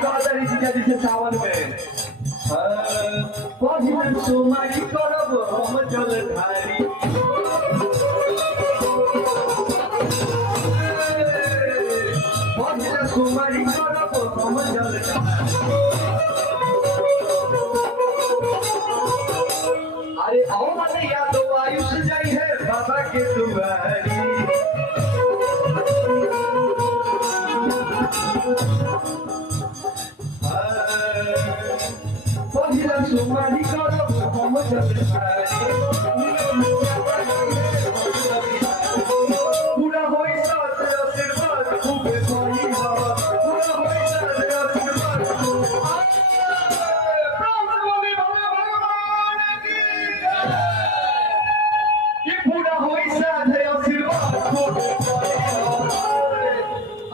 सावन में पहिला सुमारी करब हम जलधारी पहिला सुमारी करब हम जलधारी अरे आओ मत याद आयुष जाई है बाबा के दुआरी पहिला सुमारी करब हम जलधारी पूरा होई साथ आशीर्वाद खूबे होई पूरा होई साथ आशीर्वाद कि पूरा होई साथ आशीर्वाद खूबे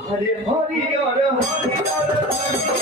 हरे हरि हरि हरि